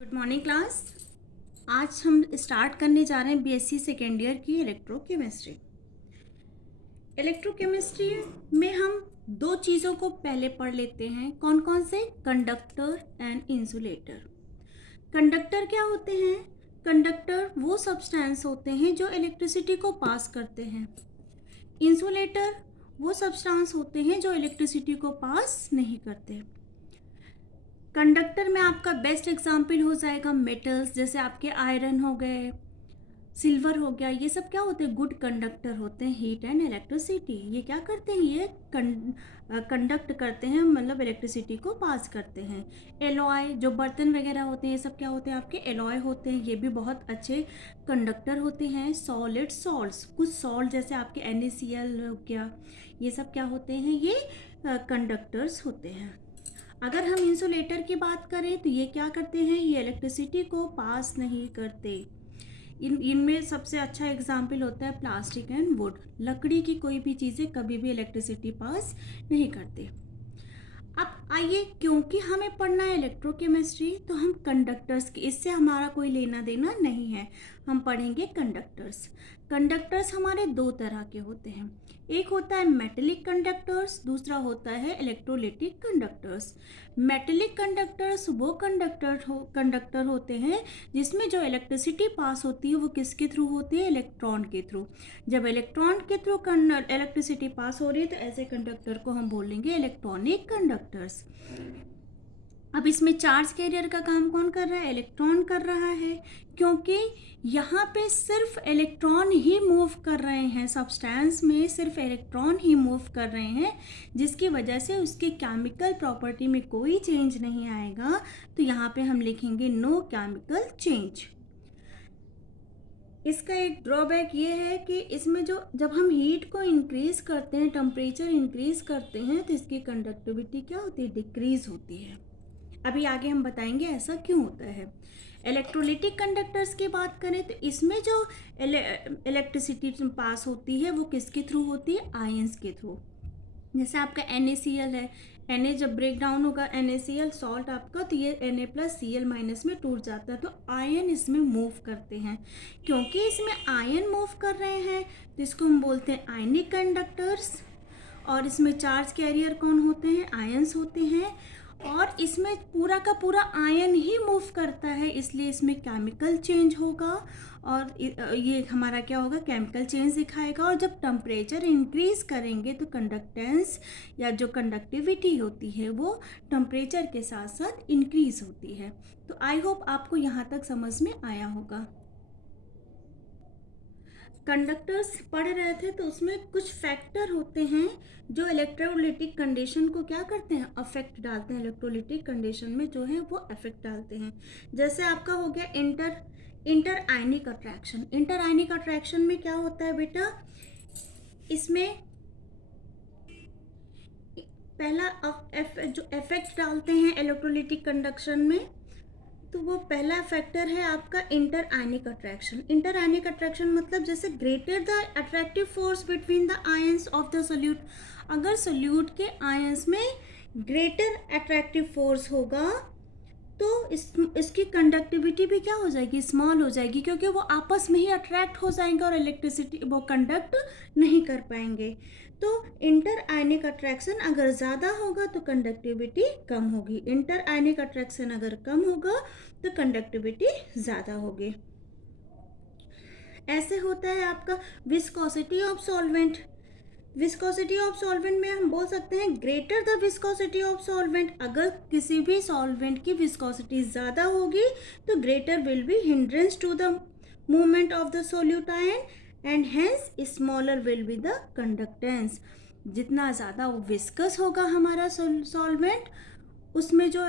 Good morning class. आज हम start करने जा रहे हैं बीएससी सेकेंड ईयर की इलेक्ट्रोकेमिस्ट्री। इलेक्ट्रोकेमिस्ट्री में हम दो चीज़ों को पहले पढ़ लेते हैं। कौन कौन से? Conductor and insulator. कंडक्टर क्या होते हैं? कंडक्टर वो सब्सटेंस होते हैं जो इलेक्ट्रिसिटी को पास करते हैं। इंसुलेटर वो सब्सटेंस होते हैं जो इलेक्ट्रिसिटी को पास नहीं करते। कंडक्टर में आपका बेस्ट एग्जाम्पल हो जाएगा मेटल्स, जैसे आपके आयरन हो गए, सिल्वर हो गया। ये सब क्या होते हैं? गुड कंडक्टर होते हैं हीट एंड इलेक्ट्रिसिटी। ये क्या करते हैं? ये कंडक्ट करते हैं, मतलब इलेक्ट्रिसिटी को पास करते हैं। एलॉय, जो बर्तन वगैरह होते हैं, ये सब क्या होते हैं? आपके एलॉय होते हैं। ये भी बहुत अच्छे कंडक्टर होते हैं। सॉलिड सॉल्ट्स, कुछ सॉल्ट जैसे आपके NaCl हो गया, ये सब क्या होते हैं? ये कंडक्टर्स होते हैं। अगर हम इंसुलेटर की बात करें तो ये क्या करते हैं? ये इलेक्ट्रिसिटी को पास नहीं करते। इनमें सबसे अच्छा एग्जाम्पल होता है प्लास्टिक एंड वुड। लकड़ी की कोई भी चीज़ें कभी भी इलेक्ट्रिसिटी पास नहीं करते। अब आइए, क्योंकि हमें पढ़ना है इलेक्ट्रोकेमिस्ट्री, तो हम कंडक्टर्स की, इससे हमारा कोई लेना देना नहीं है। हम पढ़ेंगे कंडक्टर्स। कंडक्टर्स हमारे दो तरह के होते हैं। एक होता है मेटेलिक कंडक्टर्स, दूसरा होता है इलेक्ट्रोलिटिक कंडक्टर्स। मेटेलिक कंडक्टर्स वो कंडक्टर होते हैं जिसमें जो इलेक्ट्रिसिटी पास होती है वो किसके थ्रू होती है? इलेक्ट्रॉन के थ्रू। जब इलेक्ट्रॉन के थ्रू इलेक्ट्रिसिटी पास हो रही है तो ऐसे कंडक्टर को हम बोलेंगे इलेक्ट्रॉनिक कंडक्टर्स। अब इसमें चार्ज कैरियर का काम कौन कर रहा है? इलेक्ट्रॉन कर रहा है, क्योंकि यहाँ पे सिर्फ इलेक्ट्रॉन ही मूव कर रहे हैं। सब्सटेंस में सिर्फ इलेक्ट्रॉन ही मूव कर रहे हैं, जिसकी वजह से उसके केमिकल प्रॉपर्टी में कोई चेंज नहीं आएगा। तो यहाँ पे हम लिखेंगे नो केमिकल चेंज। इसका एक ड्रॉबैक ये है कि इसमें जब हम हीट को इंक्रीज करते हैं, टेम्परेचर इंक्रीज करते हैं, तो इसकी कंडक्टिविटी क्या होती है? डिक्रीज होती है। अभी आगे हम बताएंगे ऐसा क्यों होता है। इलेक्ट्रोलिटिक कंडक्टर्स की बात करें तो इसमें जो इलेक्ट्रिसिटी पास होती है वो किसके थ्रू होती है? आयंस के थ्रू। जैसे आपका NaCl है, Na जब ब्रेक डाउन होगा NaCl सॉल्ट आपका, तो ये Na+Cl- में टूट जाता है। तो आयन इसमें मूव करते हैं। क्योंकि इसमें आयन मूव कर रहे हैं तो इसको हम बोलते हैं आयनिक कंडक्टर्स। और इसमें चार्ज कैरियर कौन होते हैं? आयंस होते हैं। और इसमें पूरा का पूरा आयन ही मूव करता है, इसलिए इसमें केमिकल चेंज होगा। और ये हमारा क्या होगा? केमिकल चेंज दिखाएगा। और जब टेम्परेचर इंक्रीज करेंगे तो कंडक्टेंस या जो कंडक्टिविटी होती है वो टेम्परेचर के साथ साथ इंक्रीज होती है। तो आई होप आपको यहाँ तक समझ में आया होगा। कंडक्टर्स पढ़ रहे थे तो उसमें कुछ फैक्टर होते हैं जो इलेक्ट्रोलिटिक कंडीशन को क्या करते हैं? अफेक्ट डालते हैं। इलेक्ट्रोलिटिक कंडीशन में जो है वो अफेक्ट डालते हैं। जैसे आपका हो गया इंटर आयनिक अट्रैक्शन। इंटर आयनिक अट्रैक्शन में क्या होता है बेटा? इसमें पहला जो इफेक्ट डालते हैं इलेक्ट्रोलिटिक कंडक्शन में, तो वो पहला फैक्टर है आपका इंटर आयनिक अट्रैक्शन। इंटर आयनिक अट्रैक्शन मतलब जैसे greater the attractive force between the ions of the solute. अगर सोल्यूट के आयंस में ग्रेटर अट्रैक्टिव फोर्स होगा तो इसकी कंडक्टिविटी भी क्या हो जाएगी? स्मॉल हो जाएगी, क्योंकि वो आपस में ही अट्रैक्ट हो जाएंगे और इलेक्ट्रिसिटी वो कंडक्ट नहीं कर पाएंगे। तो इंटर आयनिक अट्रैक्शन अगर ज़्यादा होगा तो कंडक्टिविटी कम होगी। इंटर आयनिक अट्रैक्शन अगर कम होगा तो कंडक्टिविटी ज़्यादा होगी। ऐसे होता है आपका viscosity of solvent. Viscosity of solvent में हम बोल सकते हैं greater the viscosity of solvent. अगर किसी भी सॉल्वेंट की विस्कोसिटी ज़्यादा होगी तो greater will be hindrance to the movement of the solute ion and hence smaller will be the conductance. जितना ज़्यादा विस्कस होगा हमारा सॉल्वेंट, उसमें जो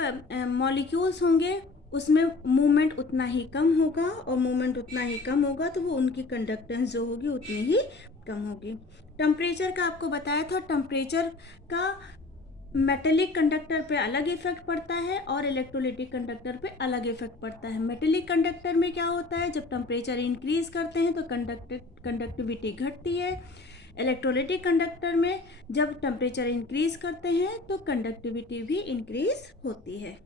मॉलिक्यूल्स होंगे उसमें मूवमेंट उतना ही कम होगा, और मूवमेंट उतना ही कम होगा तो वो उनकी कंडक्टेंस जो होगी उतनी ही कम होगी। टेम्परेचर का आपको बताया था। टेम्परेचर का मेटेलिक कंडक्टर पे अलग इफेक्ट पड़ता है और इलेक्ट्रोलिटिक कंडक्टर पे अलग इफेक्ट पड़ता है। मेटेलिक कंडक्टर में क्या होता है? जब टेम्परेचर इंक्रीज करते हैं तो कंडक्टिविटी घटती है। इलेक्ट्रोलिटिक कंडक्टर में जब टेम्परेचर इंक्रीज करते हैं तो कंडक्टिविटी भी इंक्रीज होती है।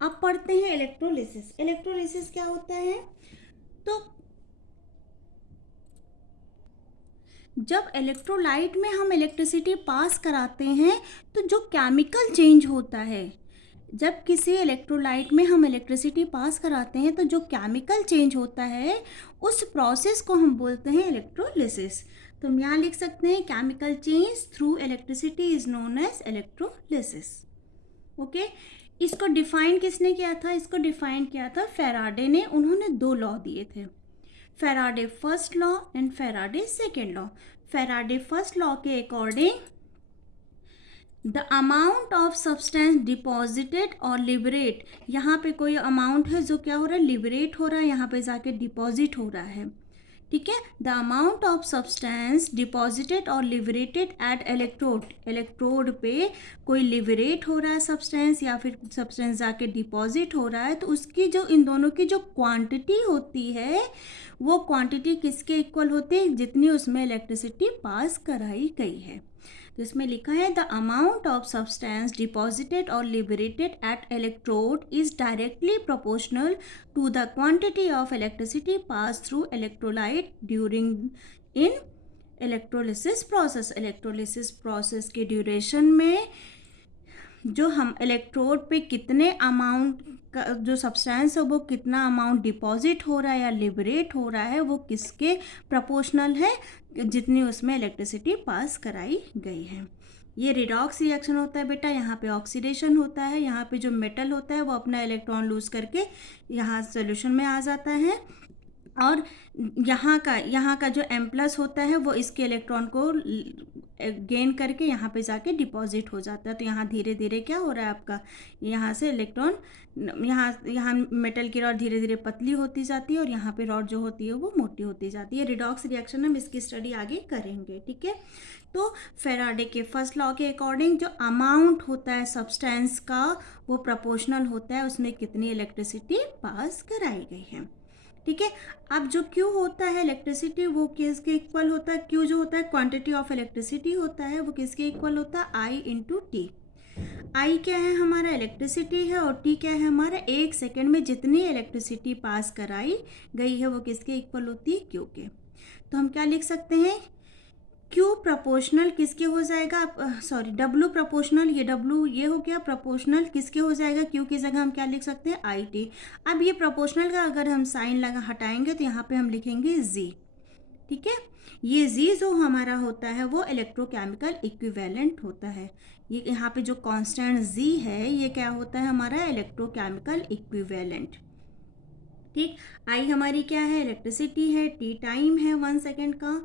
अब पढ़ते हैं इलेक्ट्रोलिसिस। इलेक्ट्रोलिसिस क्या होता है? तो जब इलेक्ट्रोलाइट में हम इलेक्ट्रिसिटी पास कराते हैं तो जो केमिकल चेंज होता है, जब किसी इलेक्ट्रोलाइट में हम इलेक्ट्रिसिटी पास कराते हैं तो जो केमिकल चेंज होता है उस प्रोसेस को हम बोलते हैं इलेक्ट्रोलिसिस। तो हम यहाँ लिख सकते हैं chemical change through electricity is known as electrolysis. Okay, इसको डिफाइन किसने किया था? इसको डिफाइन किया था फैराडे ने। उन्होंने 2 लॉ दिए थे, Faraday first law and Faraday second law. Faraday first law के according the amount of substance deposited और लिबरेट, यहाँ पे कोई अमाउंट है जो क्या हो रहा है? लिबरेट हो रहा है, यहाँ पे जाके डिपॉजिट हो रहा है। ठीक है, the amount of substance deposited और लिबरेटेड एट इलेक्ट्रोड, इलेक्ट्रोड पे कोई लिबरेट हो रहा है सब्सटेंस या फिर सब्सटेंस जाके डिपॉजिट हो रहा है, तो उसकी जो इन दोनों की जो क्वांटिटी होती है वो क्वांटिटी किसके इक्वल होती है? जितनी उसमें इलेक्ट्रिसिटी पास कराई गई है। तो इसमें लिखा है the amount of substance deposited और liberated at electrode is directly proportional to the quantity of electricity pass through electrolyte during in electrolysis process. Electrolysis process के ड्यूरेशन में जो हम इलेक्ट्रोड पे कितने अमाउंट का जो सब्सटेंस है वो कितना अमाउंट डिपॉजिट हो रहा है या लिबरेट हो रहा है वो किसके प्रोपोर्शनल है? जितनी उसमें इलेक्ट्रिसिटी पास कराई गई है। ये रिडॉक्स रिएक्शन होता है बेटा, यहाँ पे ऑक्सीडेशन होता है, यहाँ पे जो मेटल होता है वो अपना इलेक्ट्रॉन लूज करके यहाँ सॉल्यूशन में आ जाता है, और यहाँ का जो M+ होता है वो इसके इलेक्ट्रॉन को गेन करके यहाँ पे जाके डिपॉजिट हो जाता है। तो यहाँ धीरे धीरे क्या हो रहा है आपका, यहाँ से इलेक्ट्रॉन यहाँ मेटल की रॉड धीरे धीरे पतली होती जाती है और यहाँ पे रॉड जो होती है वो मोटी होती जाती है। रिडॉक्स रिएक्शन हम इसकी स्टडी आगे करेंगे। ठीक है, तो फैराडे के फर्स्ट लॉ के अकॉर्डिंग जो अमाउंट होता है सब्सटेंस का वो प्रोपोर्शनल होता है उसमें कितनी इलेक्ट्रिसिटी पास कराई गई है। ठीक है, अब जो Q होता है इलेक्ट्रिसिटी वो किसके इक्वल होता है? Q जो होता है क्वांटिटी ऑफ इलेक्ट्रिसिटी होता है वो किसके इक्वल होता है? I into T. I क्या है? हमारा इलेक्ट्रिसिटी है, और T क्या है? हमारा 1 सेकेंड में जितनी इलेक्ट्रिसिटी पास कराई गई है वो किसके इक्वल होती है? Q के। तो हम क्या लिख सकते हैं? Q प्रोपोर्शनल किसके हो जाएगा? सॉरी, W प्रोपोर्शनल, ये W ये हो गया, प्रोपोर्शनल किसके हो जाएगा? Q की जगह हम क्या लिख सकते हैं? IT। अब ये प्रोपोर्शनल का अगर हम साइन लगा हटाएंगे तो यहाँ पे हम लिखेंगे Z। ठीक है, ये Z जो हमारा होता है वो इलेक्ट्रोकेमिकल इक्विवेलेंट होता है। ये यहाँ पे जो कांस्टेंट Z है ये क्या होता है? हमारा इलेक्ट्रोकेमिकल इक्विवेलेंट। ठीक, I हमारी क्या है? इलेक्ट्रिसिटी है, T टाइम है 1 सेकेंड का,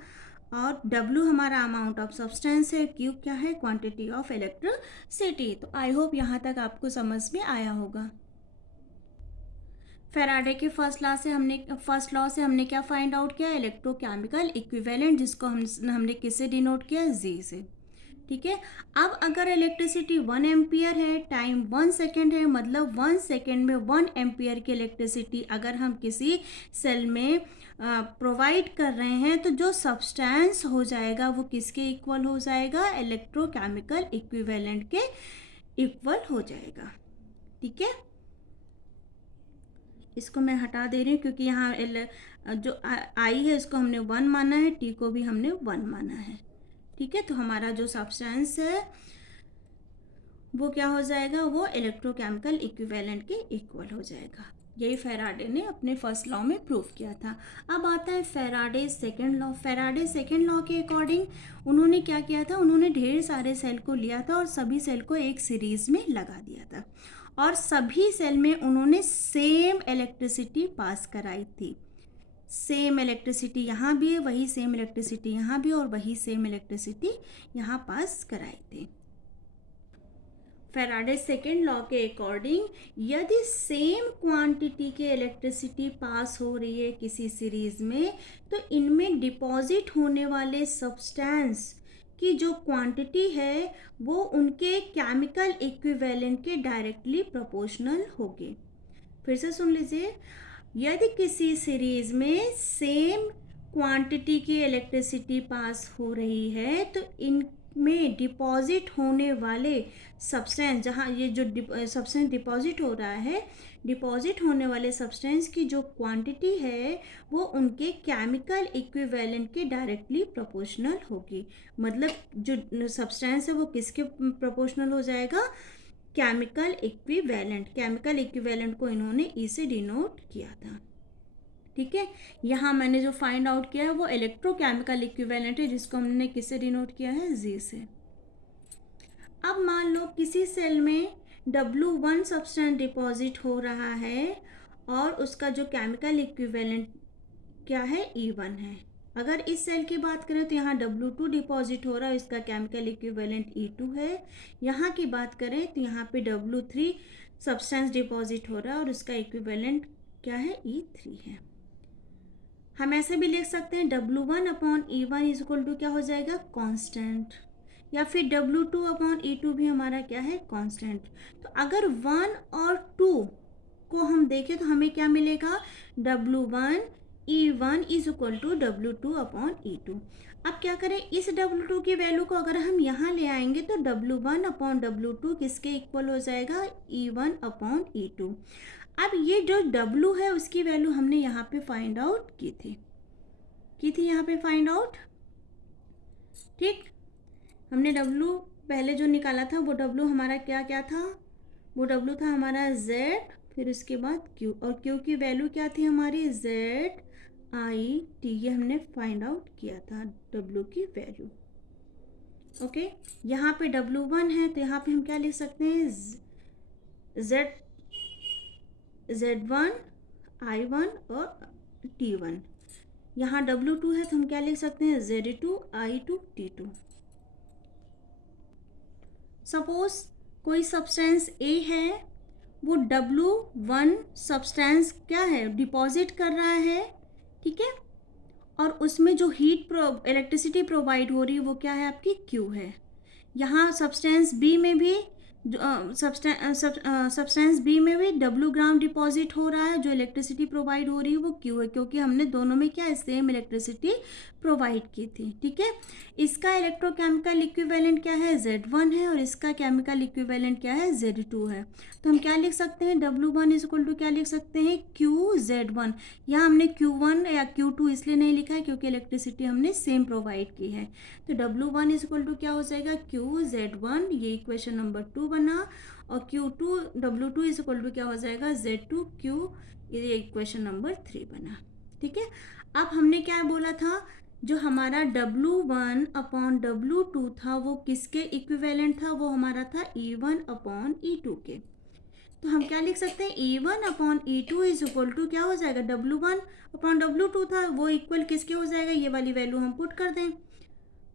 और W हमारा अमाउंट ऑफ सब्सटेंस है, Q क्या है? Quantity of electricity. तो आई होप यहाँ तक आपको समझ में आया होगा। फैराडे के फर्स्ट लॉ से हमने क्या फाइंड आउट किया? इलेक्ट्रोकेमिकल इक्विवेलेंट, जिसको हमने किससे डिनोट किया? Z से। ठीक है, अब अगर इलेक्ट्रिसिटी 1 एम्पियर है, टाइम 1 सेकेंड है, मतलब 1 सेकेंड में 1 एम्पियर की इलेक्ट्रिसिटी अगर हम किसी सेल में प्रोवाइड कर रहे हैं तो जो सब्सटेंस हो जाएगा वो किसके इक्वल हो जाएगा? इलेक्ट्रोकेमिकल इक्विवेलेंट के इक्वल हो जाएगा। ठीक है, इसको मैं हटा दे रही हूँ क्योंकि यहाँ जो I है इसको हमने 1 माना है, T को भी हमने 1 माना है। ठीक है, तो हमारा जो सब्सटेंस है वो क्या हो जाएगा? वो इलेक्ट्रोकेमिकल इक्विवेलेंट के इक्वल हो जाएगा। यही फैराडे ने अपने फर्स्ट लॉ में प्रूव किया था। अब आता है Faraday second law. Faraday second law के अकॉर्डिंग उन्होंने क्या किया था? उन्होंने ढेर सारे सेल को लिया था और सभी सेल को एक सीरीज में लगा दिया था, और सभी सेल में उन्होंने सेम इलेक्ट्रिसिटी पास कराई थी। सेम इलेक्ट्रिसिटी यहाँ भी है, वही सेम इलेक्ट्रिसिटी यहाँ भी, और वही सेम इलेक्ट्रिसिटी यहाँ पास कराई थी। फैराडे सेकेंड लॉ के अकॉर्डिंग यदि सेम क्वांटिटी के इलेक्ट्रिसिटी पास हो रही है किसी सीरीज में तो इनमें डिपॉजिट होने वाले सब्सटेंस की जो क्वांटिटी है वो उनके केमिकल इक्विवेलेंट के डायरेक्टली प्रोपोर्शनल होगी। फिर से सुन लीजिए, यदि किसी सीरीज में सेम क्वांटिटी की इलेक्ट्रिसिटी पास हो रही है तो में डिपॉजिट होने वाले सब्सटेंस, जहाँ ये जो सब्सटेंस डिपॉजिट हो रहा है, डिपॉजिट होने वाले सब्सटेंस की जो क्वांटिटी है वो उनके केमिकल इक्विवेलेंट के डायरेक्टली प्रोपोर्शनल होगी। मतलब जो सब्सटेंस है वो किसके प्रोपोर्शनल हो जाएगा? Chemical equivalent. केमिकल इक्विवेलेंट को इन्होंने ई से डिनोट किया था। ठीक है, यहाँ मैंने जो फाइंड आउट किया है वो इलेक्ट्रोकेमिकल इक्विवेलेंट है, जिसको हमने किससे डिनोट किया है? जी से। अब मान लो किसी सेल में W1 सब्सटेंस डिपॉजिट हो रहा है और उसका जो केमिकल इक्विवेलेंट क्या है? E1 है। अगर इस सेल की बात करें तो यहाँ W2 डिपॉजिट हो रहा है, इसका केमिकल इक्विवेलेंट E2 है। यहाँ की बात करें तो यहाँ पे W3 सब्सटेंस डिपॉजिट हो रहा है और उसका इक्विवेलेंट क्या है? E3 है। हम ऐसे भी लिख सकते हैं W1 upon E1 is equal to क्या हो जाएगा? कांस्टेंट। या फिर W2 अपॉन E2 भी हमारा क्या है? कांस्टेंट। तो अगर 1 और 2 को हम देखें तो हमें क्या मिलेगा? W1 E1 is equal to W2 upon E2। अब क्या करें, इस W2 की वैल्यू को अगर हम यहाँ ले आएंगे तो W1 अपॉन W2 किसके इक्वल हो जाएगा? E1 upon E2। अब ये जो W है उसकी वैल्यू हमने यहाँ पे फाइंड आउट की थी यहाँ पे फाइंड आउट। ठीक, हमने W पहले जो निकाला था वो W हमारा क्या क्या था? वो W था हमारा Z, फिर उसके बाद Q, और Q की वैल्यू क्या थी हमारी? Z I T। ये हमने फाइंड आउट किया था W की वैल्यू। ओके, यहाँ पे W1 है तो यहाँ पे हम क्या लिख सकते हैं? Z1 I1 और T1। यहाँ W2 है तो हम क्या लिख सकते हैं? Z2 I2 T2। सपोज कोई सब्सटेंस A है, वो W1 सब्सटेंस क्या है? डिपॉजिट कर रहा है। ठीक है, और उसमें जो इलेक्ट्रिसिटी प्रोवाइड हो रही है वो क्या है? आपकी Q है। यहाँ सब्सटेंस B में भी सब्सटेंस बी में भी W ग्राम डिपॉजिट हो रहा है, जो इलेक्ट्रिसिटी प्रोवाइड हो रही है वो Q है, क्योंकि हमने दोनों में क्या है? सेम इलेक्ट्रिसिटी प्रोवाइड की थी। ठीक है, इसका इलेक्ट्रोकेमिकल इक्विवेलेंट क्या है? Z1 है और इसका केमिकल इक्विवेलेंट क्या है? Z2 है। तो हम क्या लिख सकते हैं? W1 इज इक्वल टू क्या लिख सकते हैं? QZ1। यहाँ हमने Q1 या Q2 इसलिए नहीं लिखा है क्योंकि इलेक्ट्रिसिटी हमने सेम प्रोवाइड की है। तो W1 इज इक्वल टू क्या हो जाएगा? QZ1, ये इक्वेशन नंबर 2 बना, और Q2 W2 is equal to क्या हो जाएगा? Z2Q, ये इक्वेशन नंबर 3 बना। ठीक है, अब हमने क्या बोला था? जो हमारा W1 अपॉन W2 था वो किसके इक्विवेलेंट था? वो हमारा था E1 अपॉन E2 के। तो हम क्या लिख सकते हैं? E1 upon E2 is equal to क्या हो जाएगा? W1 अपॉन W2 था वो इक्वल किसके हो जाएगा? ये वाली वैल्यू हम पुट कर दें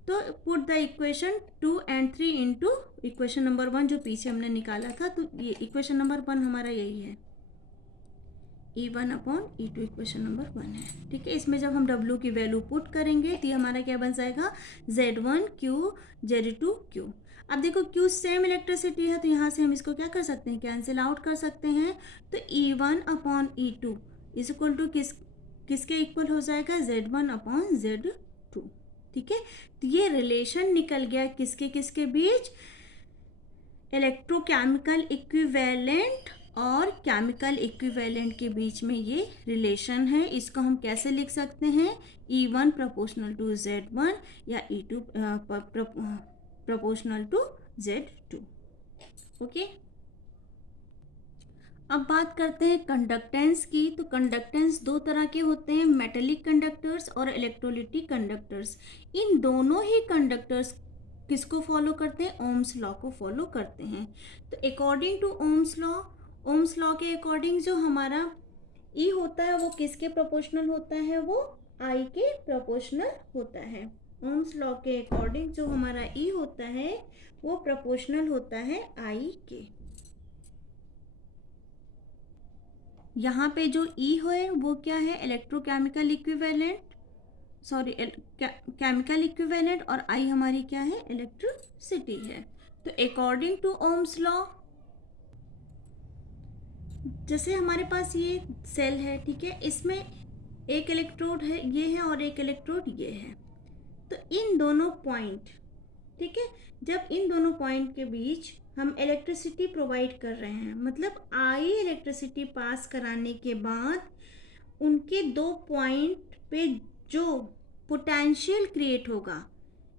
तो put the equation 2 and 3 into equation number 1 जो पीछे हमने निकाला था। तो ये इक्वेशन नंबर 1 हमारा यही है, E1 upon E2 equation number 1 है। ठीक है, इसमें जब हम W की वैल्यू पुट करेंगे तो ये हमारा क्या बन जाएगा? Z1 Q Z2 Q। अब देखो Q सेम इलेक्ट्रिसिटी है तो यहाँ से हम इसको क्या कर सकते हैं? कैंसिल आउट कर सकते हैं। तो E1 upon E2 is equal to किसके इक्वल हो जाएगा? Z1 upon Z2। ठीक है, तो ये रिलेशन निकल गया किसके किसके बीच? इलेक्ट्रोकेमिकल इक्विवेलेंट और केमिकल इक्विवेलेंट के बीच में ये रिलेशन है। इसको हम कैसे लिख सकते हैं? E1 प्रोपोर्शनल टू Z1 या E2 proportional to Z2। Okay, अब बात करते हैं कंडक्टेंस की। तो कंडक्टेंस दो तरह के होते हैं, मेटेलिक कंडक्टर्स और इलेक्ट्रोलिटिक कंडक्टर्स। इन दोनों ही कंडक्टर्स किसको फॉलो करते हैं? ओम्स लॉ को फॉलो करते हैं। तो अकॉर्डिंग टू ओम्स लॉ के अकॉर्डिंग जो हमारा E होता है वो किसके प्रोपोर्शनल होता है? वो I के प्रोपोर्शनल होता है। ओम्स लॉ के अकॉर्डिंग जो हमारा E होता है वो प्रोपोर्शनल होता है I के। यहाँ पे जो E है वो क्या है? Electrochemical equivalent, sorry chemical equivalent, और I हमारी क्या है? इलेक्ट्रिसिटी है। तो अकॉर्डिंग टू ओम्स लॉ, जैसे हमारे पास ये सेल है, ठीक है, इसमें एक इलेक्ट्रोड है ये है और एक इलेक्ट्रोड ये है। तो इन दोनों पॉइंट ठीक है। जब इन दोनों पॉइंट के बीच हम इलेक्ट्रिसिटी प्रोवाइड कर रहे हैं, मतलब आई इलेक्ट्रिसिटी पास कराने के बाद उनके दो पॉइंट पे जो पोटेंशियल क्रिएट होगा,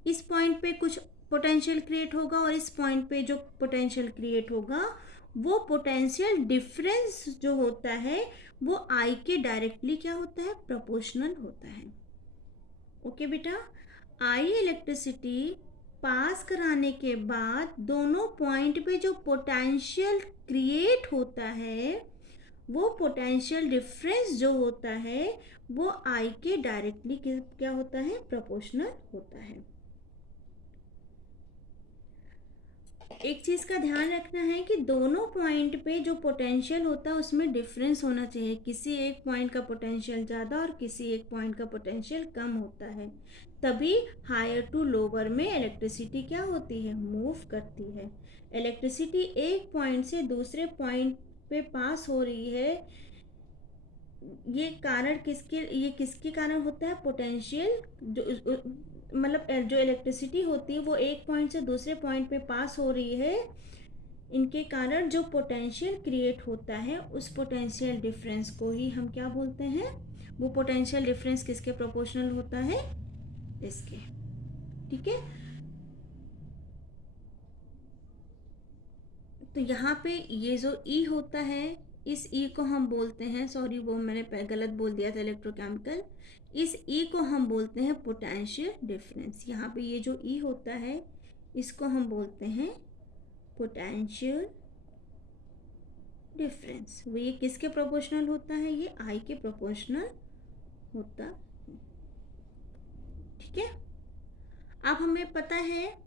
इस पॉइंट पे कुछ पोटेंशियल क्रिएट होगा और इस पॉइंट पे जो पोटेंशियल क्रिएट होगा, वो पोटेंशियल डिफरेंस जो होता है वो आई के डायरेक्टली क्या होता है, प्रोपोर्शनल होता है। ओके बेटा, आई इलेक्ट्रिसिटी पास कराने के बाद दोनों पॉइंट पे जो पोटेंशियल क्रिएट होता है, वो पोटेंशियल डिफरेंस जो होता है वो आई के डायरेक्टली क्या होता है, प्रोपोर्शनल होता है। एक चीज़ का ध्यान रखना है कि दोनों पॉइंट पे जो पोटेंशियल होता है उसमें डिफरेंस होना चाहिए। किसी एक पॉइंट का पोटेंशियल ज़्यादा और किसी एक पॉइंट का पोटेंशियल कम होता है, तभी हायर टू लोअर में इलेक्ट्रिसिटी क्या होती है, मूव करती है। इलेक्ट्रिसिटी एक पॉइंट से दूसरे पॉइंट पे पास हो रही है, ये किसके कारण होता है, पोटेंशियल जो मतलब जो इलेक्ट्रिसिटी होती है वो एक पॉइंट से दूसरे पॉइंट पे पास हो रही है, इनके कारण जो पोटेंशियल क्रिएट होता है उस पोटेंशियल डिफरेंस को ही हम क्या बोलते हैं, वो पोटेंशियल डिफरेंस किसके प्रोपोर्शनल होता है, इसके। ठीक है, तो यहाँ पे ये जो ई होता है, इस ई को हम बोलते हैं, सॉरी वो मैंने गलत बोल दिया था, इलेक्ट्रोकेमिकल, इस ई को हम बोलते हैं पोटेंशियल डिफरेंस। यहाँ पे ये जो ई होता है इसको हम बोलते हैं पोटेंशियल डिफरेंस। वो ये किसके प्रोपोर्शनल होता है, ये आई के प्रोपोर्शनल होता है। ठीक है, अब हमें पता है,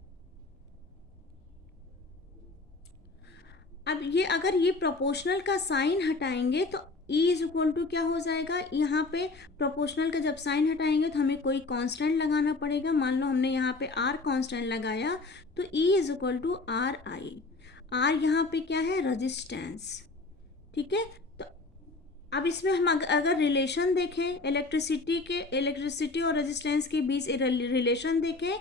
अब ये अगर ये प्रोपोर्शनल का साइन हटाएंगे तो E इज इक्वल टू क्या हो जाएगा, यहाँ पे प्रोपोर्शनल का जब साइन हटाएंगे तो हमें कोई कांस्टेंट लगाना पड़ेगा। मान लो हमने यहाँ पे R कांस्टेंट लगाया तो E is equal to R I. R यहाँ पे क्या है, रेजिस्टेंस। ठीक है, तो अब इसमें हम अगर रिलेशन देखें, इलेक्ट्रिसिटी और रेजिस्टेंस के बीच रिलेशन देखें,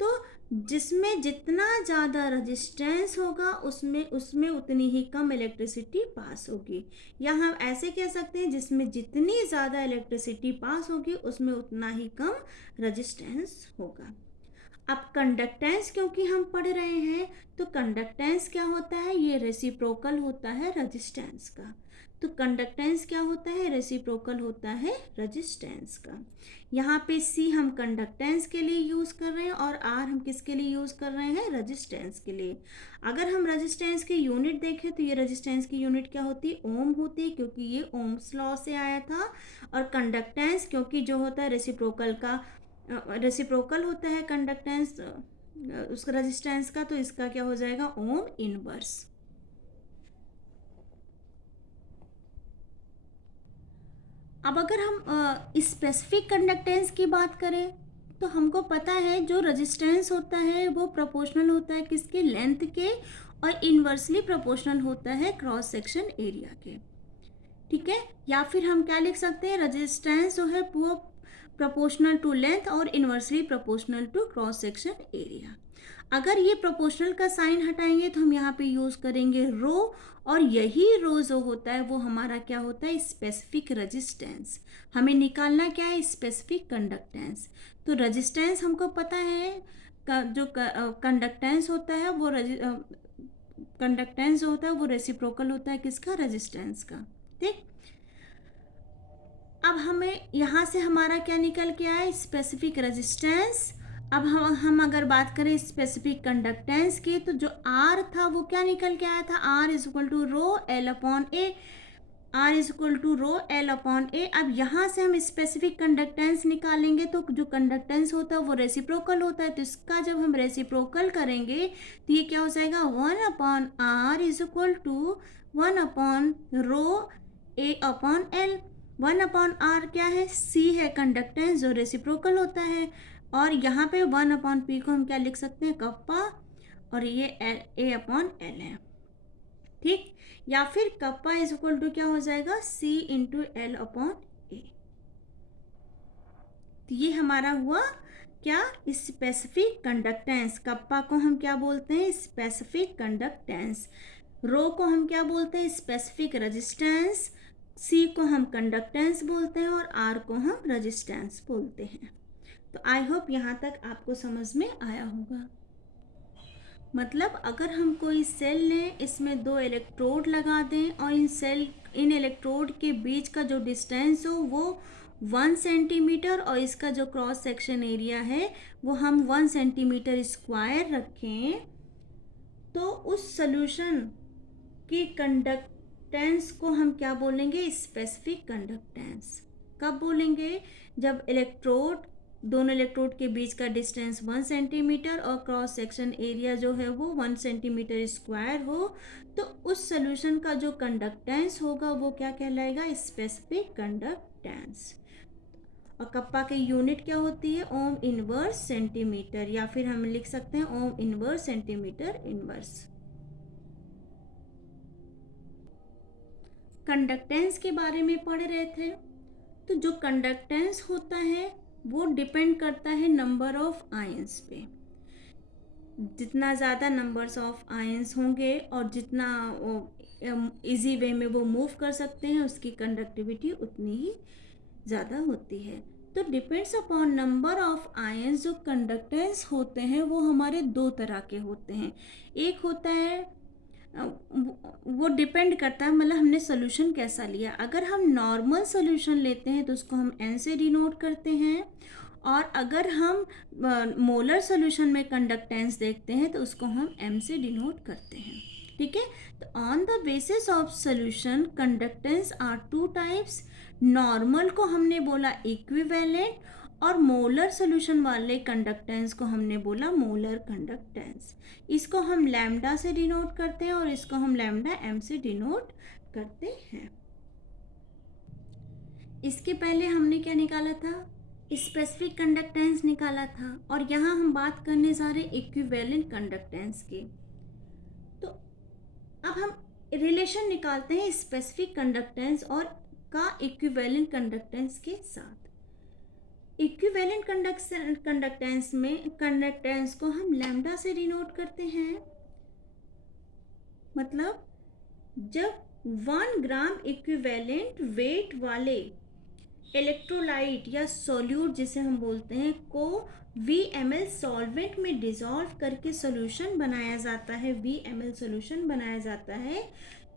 तो जिसमें जितना ज़्यादा रेजिस्टेंस होगा उसमें उतनी ही कम इलेक्ट्रिसिटी पास होगी, या हम ऐसे कह सकते हैं जिसमें जितनी ज़्यादा इलेक्ट्रिसिटी पास होगी उसमें उतना ही कम रेजिस्टेंस होगा। अब कंडक्टेंस क्योंकि हम पढ़ रहे हैं, तो कंडक्टेंस क्या होता है, ये रेसिप्रोकल होता है रेजिस्टेंस का। तो कंडक्टेंस क्या होता है, रेसिप्रोकल होता है रेजिस्टेंस का। यहाँ पे C हम कंडक्टेंस के लिए यूज़ कर रहे हैं और R हम किसके लिए यूज़ कर रहे हैं, रेजिस्टेंस के लिए। अगर हम रेजिस्टेंस की यूनिट देखें तो ये रेजिस्टेंस की यूनिट क्या होती है, ओम होती है, क्योंकि ये ओम्स लॉ से आया था। और कंडक्टेंस क्योंकि जो होता है रेसिप्रोकल होता है कंडक्टेंस उसका रेजिस्टेंस का, तो इसका क्या हो जाएगा, ओम इनवर्स। अब अगर हम स्पेसिफिक कंडक्टेंस की बात करें तो हमको पता है जो रेजिस्टेंस होता है वो प्रोपोर्शनल होता है किसके, लेंथ के, और इन्वर्सली प्रोपोर्शनल होता है क्रॉस सेक्शन एरिया के। ठीक है, या फिर हम क्या लिख सकते हैं, रेजिस्टेंस जो है वो प्रोपोर्शनल टू लेंथ और inversely proportional to cross section area. अगर ये प्रोपोर्शनल का साइन हटाएंगे तो हम यहाँ पे यूज़ करेंगे रो, और यही रो जो होता है वो हमारा क्या होता है, स्पेसिफिक रेजिस्टेंस। हमें निकालना क्या है, स्पेसिफिक कंडक्टेंस। तो रेजिस्टेंस हमको पता है, जो कंडक्टेंस होता है वो कंडक्टेंस जो होता है वो रेसिप्रोकल होता है किसका, रेजिस्टेंस का। ठीक, अब हमें यहाँ से हमारा क्या निकल के आया, स्पेसिफिक रेजिस्टेंस। अब हम अगर बात करें स्पेसिफिक कंडक्टेंस की, तो जो R था वो क्या निकल के आया था, R is equal to rho L upon A. R is equal to rho L upon A. अब यहाँ से हम स्पेसिफिक कंडक्टेंस निकालेंगे तो जो कंडक्टेंस होता है वो रेसिप्रोकल होता है, तो इसका जब हम रेसिप्रोकल करेंगे तो ये क्या हो जाएगा, 1 upon R is equal to 1 upon rho A upon L. 1 upon R क्या है, C है कंडक्टेंस जो रेसिप्रोकल होता है, और यहाँ पे 1 अपॉन पी को हम क्या लिख सकते हैं, कप्पा, और ये ए अपॉन एल है। ठीक, या फिर कप्पा इज इक्वल टू क्या हो जाएगा, C इंटू एल अपॉन ए। तो ये हमारा हुआ क्या, स्पेसिफिक कंडक्टेंस। कप्पा को हम क्या बोलते हैं, स्पेसिफिक कंडक्टेंस। रो को हम क्या बोलते हैं, स्पेसिफिक रेजिस्टेंस। सी को हम कंडक्टेंस बोलते हैं और आर को हम रेजिस्टेंस बोलते हैं। तो आई होप यहाँ तक आपको समझ में आया होगा। मतलब अगर हम कोई सेल लें, इसमें 2 इलेक्ट्रोड लगा दें और इन इलेक्ट्रोड के बीच का जो डिस्टेंस हो वो 1 सेंटीमीटर और इसका जो क्रॉस सेक्शन एरिया है वो हम 1 सेंटीमीटर स्क्वायर रखें, तो उस सोल्यूशन की कंडक्टेंस को हम क्या बोलेंगे, स्पेसिफिक कंडक्टेंस। कब बोलेंगे, जब दोनों इलेक्ट्रोड के बीच का डिस्टेंस 1 सेंटीमीटर और क्रॉस सेक्शन एरिया जो है वो 1 सेंटीमीटर स्क्वायर हो, तो उस सोल्यूशन का जो कंडक्टेंस होगा वो क्या कहलाएगा, स्पेसिफिक कंडक्टेंस। और कप्पा की यूनिट क्या होती है, ओम इनवर्स सेंटीमीटर, या फिर हम लिख सकते हैं ohm inverse centimetre inverse. Conductance के बारे में पढ़ रहे थे, तो जो कंडक्टेंस होता है वो डिपेंड करता है नंबर ऑफ आयंस पे। जितना ज़्यादा नंबर्स ऑफ आयंस होंगे और जितना इजी वे में वो मूव कर सकते हैं, उसकी कंडक्टिविटी उतनी ही ज़्यादा होती है। तो depends upon number of ions, जो कंडक्टेंस होते हैं वो हमारे 2 तरह के होते हैं। एक होता है वो डिपेंड करता है, मतलब हमने सोल्यूशन कैसा लिया। अगर हम नॉर्मल सोल्यूशन लेते हैं तो उसको हम n से डिनोट करते हैं, और अगर हम मोलर सोल्यूशन में कंडक्टेंस देखते हैं तो उसको हम m से डिनोट करते हैं। ठीक है, तो on the basis of solution conductance are 2 types. Normal को हमने बोला इक्विवेलेंट, और मोलर सोल्यूशन वाले कंडक्टेंस को हमने बोला मोलर कंडक्टेंस। इसको हम लैम्डा से डिनोट करते हैं और इसको हम लैम्डा m से डिनोट करते हैं। इसके पहले हमने क्या निकाला था, स्पेसिफिक कंडक्टेंस निकाला था, और यहाँ हम बात करने जा रहे इक्विवेलेंट कंडक्टेंस की। तो अब हम रिलेशन निकालते हैं स्पेसिफिक कंडक्टेंस और का इक्विवेलेंट कंडक्टेंस के साथ। इक्विवेलेंट कंडक्टेंस में कंडक्टेंस को हम लैम्डा से डिनोट करते हैं। मतलब जब 1 ग्राम इक्विवेलेंट वेट वाले इलेक्ट्रोलाइट या सोल्यूट जिसे हम बोलते हैं को VML सॉल्वेंट में डिसॉल्व करके सोल्यूशन बनाया जाता है, VML सोल्यूशन बनाया जाता है,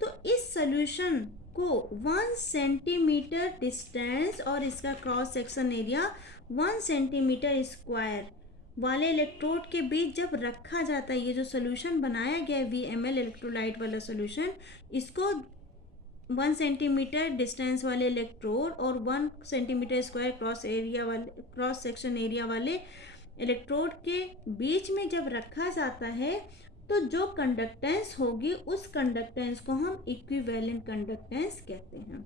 तो इस सोल्यूशन को 1 सेंटीमीटर डिस्टेंस और इसका cross section area 1 centimetre square वाले इलेक्ट्रोड के बीच जब रखा जाता है, ये जो सोल्यूशन बनाया गया है VML इलेक्ट्रोलाइट वाला सोल्यूशन, इसको 1 सेंटीमीटर डिस्टेंस वाले इलेक्ट्रोड और 1 centimetre square cross section area वाले इलेक्ट्रोड के बीच में जब रखा जाता है, तो जो कंडक्टेंस होगी उस कंडक्टेंस को हम इक्विवेलेंट कंडक्टेंस कहते हैं।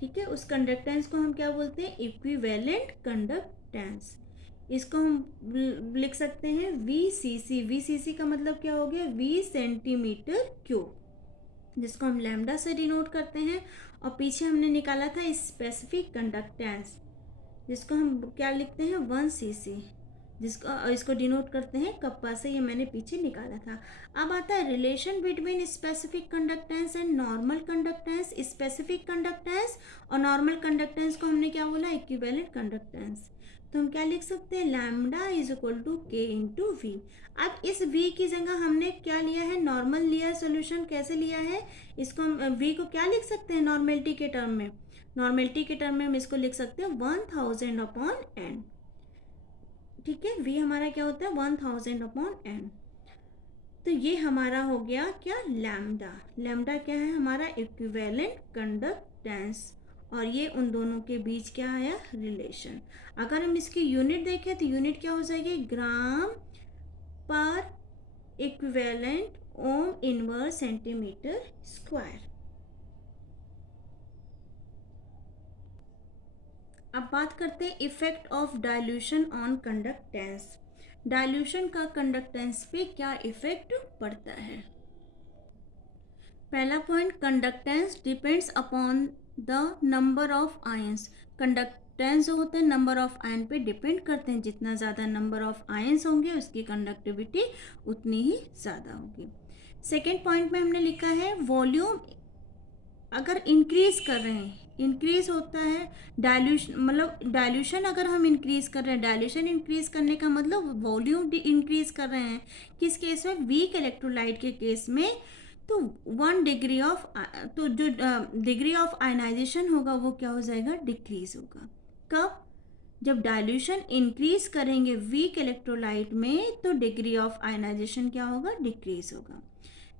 ठीक है, उस कंडक्टेंस को हम क्या बोलते हैं, इक्विवेलेंट कंडक्टेंस। इसको हम लिख सकते हैं VCC। VCC का मतलब क्या हो गया, V सेंटीमीटर क्यूब, जिसको हम लैम्डा से डिनोट करते हैं। और पीछे हमने निकाला था स्पेसिफिक कंडक्टेंस, जिसको हम क्या लिखते हैं 1cc, इसको डिनोट करते हैं कप्पा से, ये मैंने पीछे निकाला था। अब आता है relation between specific conductance and normal conductance. Specific conductance और नॉर्मल कंडक्टेंस को हमने क्या बोला, इक्विवेलेंट कंडक्टेंस। तो हम क्या लिख सकते हैं, lambda is equal to K into V। अब इस V की जगह हमने क्या लिया है, नॉर्मल लिया है सोल्यूशन। कैसे लिया है, इसको हम V को क्या लिख सकते हैं नॉर्मेलिटी के टर्म में, नॉर्मेलिटी के टर्म में हम इसको लिख सकते हैं 1000/n। ठीक है, V हमारा क्या होता है 1000/n। तो ये हमारा हो गया क्या, लैम्डा। लैम्डा क्या है हमारा, इक्विवेलेंट कंडक्टेंस, और ये उन दोनों के बीच क्या आया, रिलेशन। अगर हम इसकी यूनिट देखें तो यूनिट क्या हो जाएगी, ग्राम पर equivalent ohm inverse centimetre square. अब बात करते हैं effect of dilution on conductance. Dilution का कंडक्टेंस पे क्या इफेक्ट पड़ता है। पहला point, conductance depends upon the number of ions. Conductance जो होते हैं नंबर ऑफ आयन पे डिपेंड करते हैं। जितना ज़्यादा नंबर ऑफ आयन्स होंगे उसकी कंडक्टिविटी उतनी ही ज़्यादा होगी। सेकेंड पॉइंट में हमने लिखा है वॉल्यूम अगर इंक्रीज कर रहे हैं, इंक्रीज होता है डाइल्यूशन, मतलब डाइल्यूशन अगर हम इंक्रीज कर रहे हैं, डाइल्यूशन इंक्रीज करने का मतलब वॉल्यूम इंक्रीज कर रहे हैं। किस केस में? वीक इलेक्ट्रोलाइट के केस में। तो 1 डिग्री ऑफ, तो जो डिग्री ऑफ आयनाइजेशन होगा वो क्या हो जाएगा? डिक्रीज होगा। कब? जब डाइल्यूशन इंक्रीज करेंगे वीक इलेक्ट्रोलाइट में तो डिग्री ऑफ आयनाइजेशन क्या होगा? डिक्रीज होगा।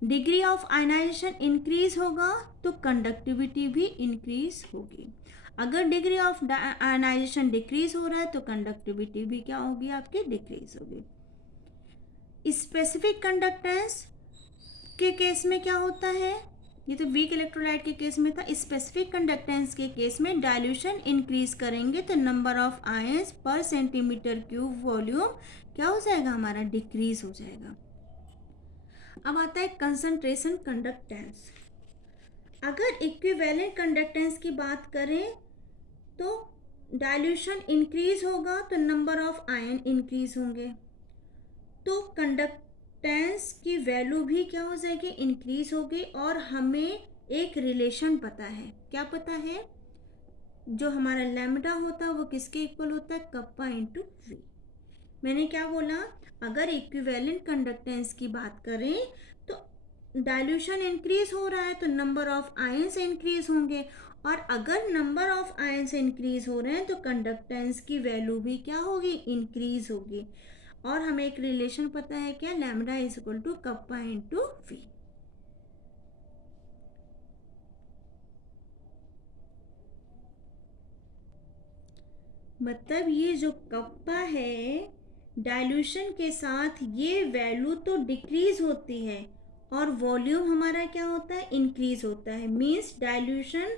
डिग्री ऑफ आयनाइजेशन इंक्रीज होगा तो कंडक्टिविटी भी इंक्रीज होगी। अगर डिग्री ऑफ आयनाइजेशन डिक्रीज हो रहा है तो कंडक्टिविटी भी क्या होगी? आपकी डिक्रीज होगी। स्पेसिफिक कंडक्टेंस के केस में क्या होता है? ये तो वीक इलेक्ट्रोलाइट के केस में था। स्पेसिफिक कंडक्टेंस के केस में डाइल्यूशन इंक्रीज करेंगे तो नंबर ऑफ आयंस पर सेंटीमीटर क्यूब वॉल्यूम क्या हो जाएगा? हमारा डिक्रीज हो जाएगा। अब आता है कंसंट्रेशन कंडक्टेंस। अगर इक्विवेलेंट कंडक्टेंस की बात करें तो डाइल्यूशन इंक्रीज होगा तो नंबर ऑफ आयन इंक्रीज होंगे, तो कंडक्टेंस की वैल्यू भी क्या हो जाएगी? इंक्रीज होगी। और हमें एक रिलेशन पता है। क्या पता है? जो हमारा लैम्डा होता है वो किसके इक्वल होता है? Kappa into V. मैंने क्या बोला? अगर इक्विवेलेंट कंडक्टेंस की बात करें तो डाइल्यूशन इंक्रीज हो रहा है तो नंबर ऑफ आयंस इंक्रीज होंगे, और अगर नंबर ऑफ आयंस इंक्रीज हो रहे हैं तो कंडक्टेंस की वैल्यू भी क्या होगी? इंक्रीज होगी। और हमें एक रिलेशन पता है क्या? Lambda is equal to kappa into V. मतलब ये जो कप्पा है डाइल्यूशन के साथ ये वैल्यू तो डिक्रीज होती है और वॉल्यूम हमारा क्या होता है? इंक्रीज होता है। मींस डाइल्यूशन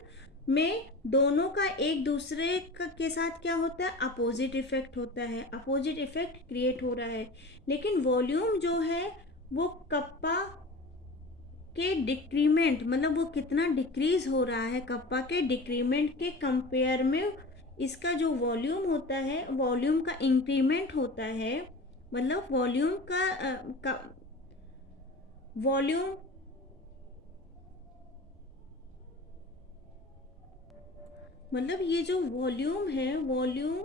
में दोनों का एक दूसरे के साथ क्या होता है? अपोजिट इफेक्ट होता है, अपोजिट इफेक्ट क्रिएट हो रहा है। लेकिन वॉल्यूम जो है वो कप्पा के डिक्रीमेंट, मतलब वो कितना डिक्रीज हो रहा है कप्पा के डिक्रीमेंट के कंपेयर में इसका जो वॉल्यूम होता है, वॉल्यूम का इंक्रीमेंट होता है। मतलब वॉल्यूम का वॉल्यूम मतलब ये जो वॉल्यूम है, वॉल्यूम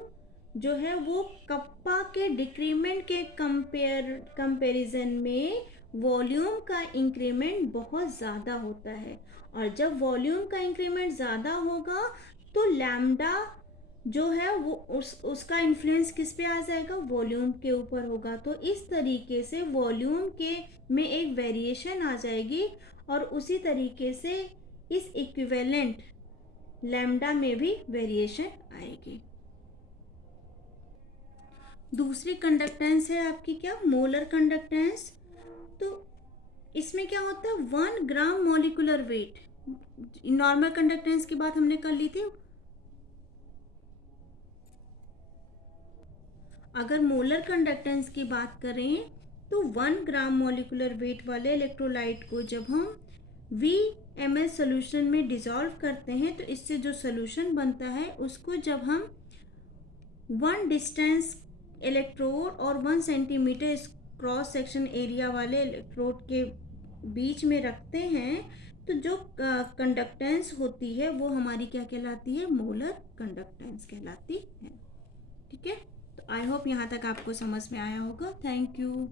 जो है वो कप्पा के डिक्रीमेंट के कंपैरिजन में वॉल्यूम का इंक्रीमेंट बहुत ज़्यादा होता है। और जब वॉल्यूम का इंक्रीमेंट ज़्यादा होगा तो लैम्डा जो है वो उसका इन्फ्लुएंस किस पे आ जाएगा? वॉल्यूम के ऊपर होगा। तो इस तरीके से वॉल्यूम के में एक वेरिएशन आ जाएगी और उसी तरीके से इस इक्विवेलेंट लैम्डा में भी वेरिएशन आएगी। दूसरी कंडक्टेंस है आपकी क्या? Molar conductance. तो इसमें क्या होता है? 1 gram molecular weight. Normal conductance की बात हमने कर ली थी। अगर मोलर कंडक्टेंस की बात करें तो 1 ग्राम मॉलिक्यूलर वेट वाले इलेक्ट्रोलाइट को जब हम VMS सोल्यूशन में डिसॉल्व करते हैं तो इससे जो सोल्यूशन बनता है उसको जब हम 1 डिस्टेंस इलेक्ट्रोड और 1 सेंटीमीटर क्रॉस सेक्शन एरिया वाले इलेक्ट्रोड के बीच में रखते हैं तो जो कंडक्टेंस होती है वो हमारी क्या कहलाती है? मोलर कंडक्टेंस कहलाती है। ठीक है, तो आई होप यहाँ तक आपको समझ में आया होगा। Thank you.